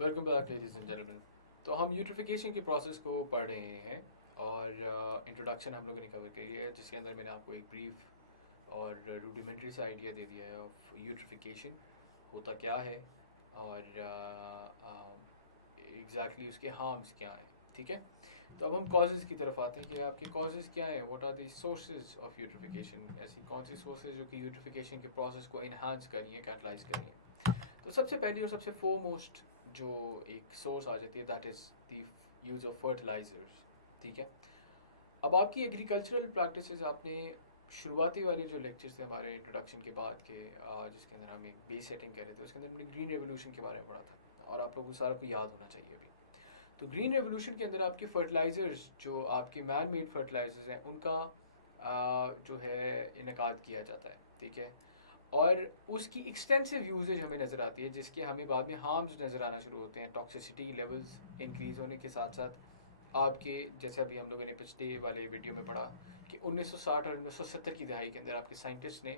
Welcome back ladies and gentleman. तो हम eutrophication के प्रोसेस को पढ़ रहे हैं और इंट्रोडक्शन हम लोगों ने कवर करी है, जिसके अंदर मैंने आपको एक ब्रीफ और रूडिमेंट्री सा आइडिया दे दिया है ऑफ यूट्रिफिकेशन होता क्या है और एग्जैक्टली उसके हार्म्स क्या हैं। ठीक है, तो अब हम कॉजेज़ की तरफ आते हैं कि आपके कॉजेज़ क्या हैं, what are the sources of eutrophication. ऐसी कौन सी सोर्सेज जो कि यूट्रिफिकेशन के प्रोसेस को इन्हांस करिए, कैटलाइज करिए। तो सबसे पहली और सबसे फोरमोस्ट जो एक सोर्स आ जाती है, that is the use of fertilisers. ठीक है, अब आपकी एग्रीकल्चरल प्रैक्टिसेस आपने शुरुआती वाले जो लेक्चर्स थे हमारे इंट्रोडक्शन के बाद के, जिसके अंदर हम एक बेस सेटिंग कर रहे थे, उसके अंदर हमने ग्रीन रेवोल्यूशन के बारे में पढ़ा था और आप लोगों को सारा को याद होना चाहिए अभी। तो ग्रीन रेवोल्यूशन के अंदर आपके फर्टिलाइजर्स जो आपके मैन मेड फर्टिलाइजर्स हैं उनका जो है इनकाद किया जाता है। ठीक है, और उसकी एक्सटेंसिव यूजेज हमें नज़र आती है, जिसके हमें बाद में हार्म्स नज़र आना शुरू होते हैं। टॉक्सिसिटी लेवल्स इंक्रीज़ होने के साथ साथ आपके, जैसे अभी हम लोगों ने पिछले वाले वीडियो में पढ़ा कि 1960 और 1970 की दहाई के अंदर आपके साइंटिस्ट ने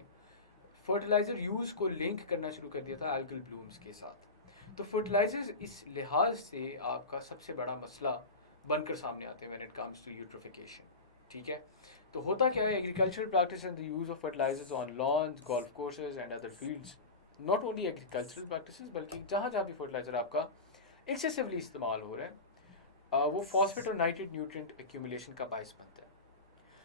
फर्टिलाइज़र यूज़ को लिंक करना शुरू कर दिया था एल्गल ब्लूम्स के साथ। तो फर्टिलाइजर्स इस लिहाज से आपका सबसे बड़ा मसला बनकर सामने आते हैं when it comes to eutrophication. ठीक है, तो होता क्या है, agricultural practice and the use of fertilisers on lawns, golf courses and other fields, not only agricultural practices बल्कि जहाँ जहाँ भी फर्टिलाइजर आपका एक्सेसिवली इस्तेमाल हो रहा है, वो फॉस्फेट और नाइट्रेट न्यूट्रिएंट एक्यूमुलेशन का बायस बनता है।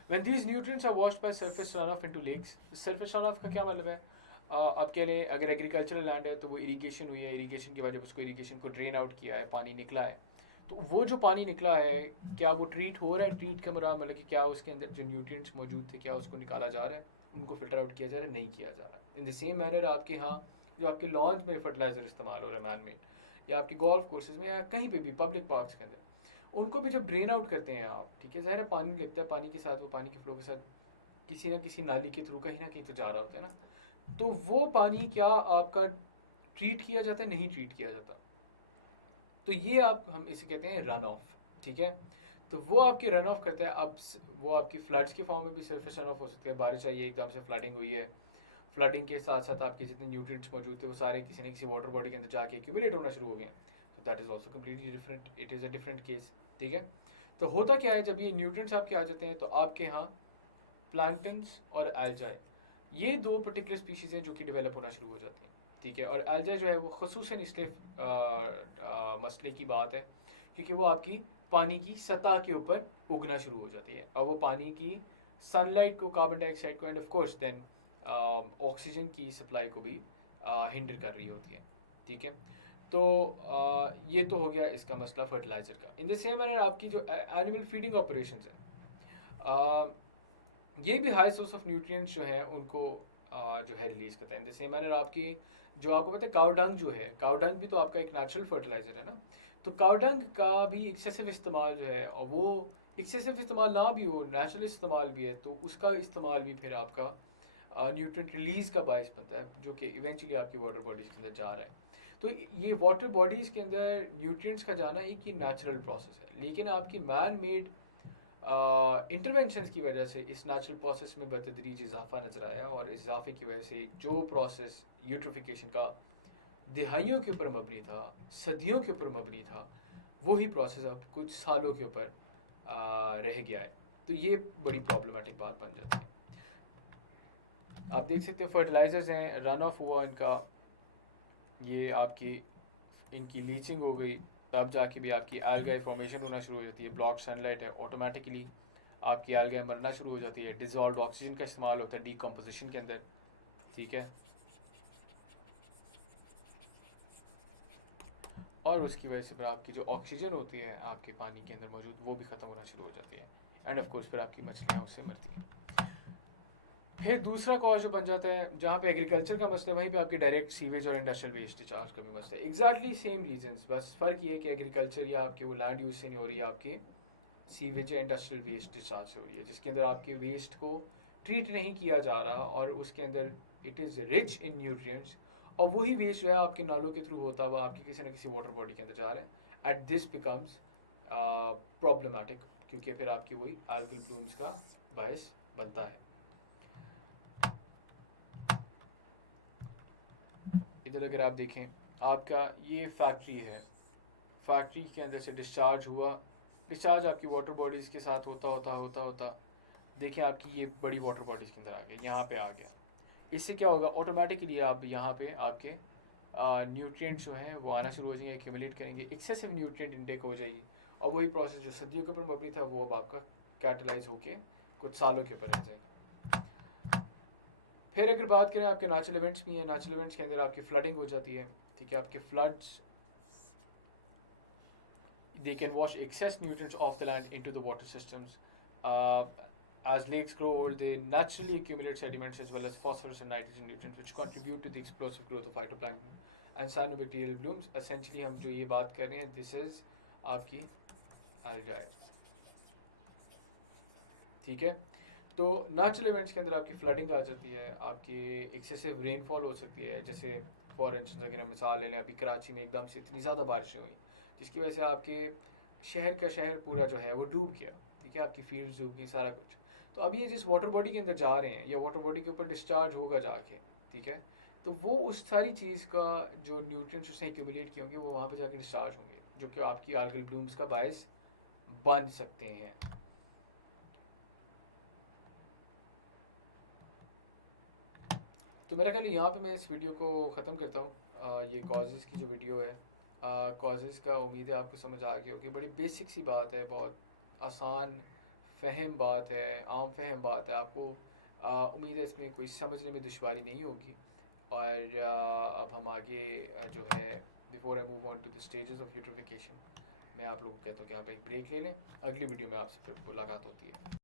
When these nutrients are washed by surface runoff into lakes, surface runoff का क्या मतलब है? अब कह लें अगर एग्रीकल्चरल लैंड है तो वो इरीगेशन हुई है, इरीगेशन के बाद जब उसको इरीगेशन को ड्रेन आउट किया है, पानी निकला है, तो वो जो पानी निकला है क्या वो ट्रीट हो रहा है? ट्रीट का मतलब कि क्या उसके अंदर जो न्यूट्रिएंट्स मौजूद थे क्या उसको निकाला जा रहा है, उनको फिल्टर आउट किया जा रहा है? नहीं किया जा रहा है। इन द सेम मैनर आपके यहाँ जो आपके लॉन्स में फर्टिलाइजर इस्तेमाल हो रहा है मैन मेड, या आपके गोल्फ कोर्सेज में, या कहीं पे भी पब्लिक पार्क्स के अंदर, उनको भी जब ड्रेन आउट करते हैं आप, ठीक है, ज़ाहिर है पानी लगता है, पानी के साथ वो पानी के फ्लो के साथ किसी ना किसी नाली के थ्रू कहीं ना कहीं तो जा रहा होता है ना, तो वो पानी क्या आपका ट्रीट किया जाता है? नहीं ट्रीट किया जाता। तो ये आप, हम इसे कहते हैं रन ऑफ। ठीक है, तो वो आपके रन ऑफ करता है। अब वो आपकी फ्लड्स के फॉर्म में भी सरफेस रन ऑफ हो सकते हैं, बारिश आई है एकदम से, फ्लडिंग हुई है, फ्लडिंग के साथ साथ आपके जितने न्यूट्रिएंट्स मौजूद थे वो सारे किसी न किसी वाटर बॉडी के अंदर जाके एक्यूमुलेट होना शुरू हो गए। तो that is also completely different, it is a different case. ठीक है, तो होता क्या है, जब ये न्यूट्रिएंट्स आपके आ जाते हैं तो आपके यहाँ प्लांटन्स और एल्जाई, ये दो पर्टिकुलर स्पीशीज़ हैं जो कि डेवलप होना शुरू हो जाती हैं। ठीक है, और एल्जाई जो है वो खसूसन इसलिए मसले की बात है क्योंकि वो आपकी पानी की सतह के ऊपर उगना शुरू हो जाती है और वो पानी की सनलाइट को, कार्बन डाइऑक्साइड को and of course then oxygen की सप्लाई को भी हिंडर कर रही होती है। ठीक है, तो ये तो हो गया इसका मसला फर्टिलाइजर का। इन द सेम मैनर आपकी जो एनिमल फीडिंग ऑपरेशंस है, ये भी हाई सोर्स ऑफ न्यूट्रिएंट्स जो हैं उनको जो है रिलीज करता है। इन द सेम मैनर आपकी, जो आपको पता है काउ डंग जो है, काउ डंग भी तो आपका एक नेचुरल फर्टिलाइजर है ना, तो काउ डंग का भी एक्सेसिव इस्तेमाल जो है, और वो एक्सेसिव इस्तेमाल ना भी हो, नेचुरल इस्तेमाल भी है, तो उसका इस्तेमाल भी फिर आपका न्यूट्रिएंट रिलीज का बायस बनता है, जो कि इवेंचुअली आपकी वाटर बॉडीज़ के अंदर जा रहा है। तो ये वाटर बॉडीज़ के अंदर न्यूट्रिएंट्स का जाना एक ही नेचुरल प्रोसेस है, लेकिन आपकी मैन मेड इंटरवेंशंस की वजह से इस नेचुरल प्रोसेस में बतदरीज इजाफा नजर आया, और इजाफे की वजह से जो प्रोसेस यूट्रिफिकेशन का दिहाइयों के ऊपर मबनी था, सदियों के ऊपर मबनी था, वही प्रोसेस अब कुछ सालों के ऊपर रह गया है। तो ये बड़ी प्रॉब्लमेटिक बात बन जाती है। आप देख सकते हैं फर्टिलाइजर्स हैं, रन ऑफ हुआ इनका, ये आपकी इनकी लीचिंग हो गई, तब जाके भी आपकी एल्गाई फॉर्मेशन होना शुरू हो जाती है। ब्लॉक सनलाइट है, ऑटोमेटिकली आपकी एल्गाई मरना शुरू हो जाती है। डिजॉल्व ऑक्सीजन का इस्तेमाल होता है डीकम्पोजिशन के अंदर। ठीक है, और उसकी वजह से फिर आपकी जो ऑक्सीजन होती है आपके पानी के अंदर मौजूद, वो भी ख़त्म होना शुरू हो जाती है, एंड ऑफ कोर्स फिर आपकी मछलियाँ उससे मरती हैं। फिर दूसरा कॉज जो बन जाता है, जहाँ पे एग्रीकल्चर का मसला है वहीं पे आपकी डायरेक्ट सीवेज और इंडस्ट्रियल वेस्ट डिस्चार्ज का भी मसला है। एग्जैक्टली सेम रीजंस, बस फ़र्क ये है कि एग्रीकल्चर या आपके वो लैंड यूज से नहीं हो रही है, आपके सीवेज या इंडस्ट्रियल वेस्ट डिस्चार्ज से हो रही है, जिसके अंदर आपके वेस्ट को ट्रीट नहीं किया जा रहा और उसके अंदर it is rich in nutrients, और वही वेस्ट जो है आपके नालों के थ्रू होता हुआ आपके किसी न किसी वाटर बॉडी के अंदर जा रहा है। एट दिस बिकम्स प्रॉब्लमेटिक, क्योंकि फिर आपकी वही एल्गल ब्लूम्स का बायस बनता है। इधर अगर आप देखें, आपका ये फैक्ट्री है, फैक्ट्री के अंदर से डिस्चार्ज हुआ, डिस्चार्ज आपकी वाटर बॉडीज़ के साथ होता देखिए आपकी ये बड़ी वाटर बॉडीज़ के अंदर आ गया, यहाँ पे आ गया। इससे क्या होगा, ऑटोमेटिकली आप यहाँ पे आपके न्यूट्रिएंट्स जो हैं वो आना शुरू हो जाएंगे, एक्यूमुलेट करेंगे, एक्सेसिव न्यूट्रिएंट इनटेक हो जाएगी, और वही प्रोसेस जो सदियों के ऊपर मबनी था वो अब आपका कैटलाइज होके कुछ सालों के ऊपर रह जाएगा। फिर अगर बात करें आपके नेचुरल इवेंट्स भी हैं, नेचुरल इवेंट्स के अंदर आपकी फ्लडिंग हो जाती है, ठीक है, आपके floods, they can wash excess nutrients off the land into the water systems. As lakes grow old, they naturally accumulate sediments as well as phosphorus and nitrogen nutrients, which contribute to the explosive growth of phytoplankton and cyanobacterial blooms. Essentially, हम जो ये बात कर रहे हैं, this is आपकी algae, ठीक है। तो नेचुरल इवेंट्स के अंदर आपकी फ्लडिंग आ जाती है, आपकी एक्सेसिव रेनफॉल हो सकती है, जैसे फॉर इंस्टेंस अगर हम मिसाल ले लें, अभी कराची में एकदम से इतनी ज़्यादा बारिशें हुई जिसकी वजह से आपके शहर का शहर पूरा जो है वो डूब गया, ठीक है, आपकी फील्ड्स डूब गई, सारा कुछ। तो अभी ये जिस वाटर बॉडी के अंदर जा रहे हैं या वाटर बॉडी के ऊपर डिस्चार्ज होगा जाके, ठीक है, तो वो उस सारी चीज़ का जो न्यूट्रिएंट्स उसने एक्यूमुलेट किए होंगे वो वहाँ पे जाके डिस्चार्ज होंगे, जो कि आपकी आल्गल ब्लूम्स का बायस बन सकते हैं। तो मेरा ख्याल यहाँ पे मैं इस वीडियो को ख़त्म करता हूँ। ये कॉजेज़ की जो वीडियो है, कॉजेज़ का उम्मीद है आपको समझ आ गई होगी। बड़ी बेसिक सी बात है, बहुत आसान फहम बात है, आम फहम बात है। आपको उम्मीद है इसमें कोई समझने में दुश्वारी नहीं होगी। और अब हम आगे जो है, before I move on to the stages of eutrophication, मैं आप लोगों को कहता हूँ कि आप एक ब्रेक ले लें, अगली वीडियो में आपसे फिर मुलाकात होती है।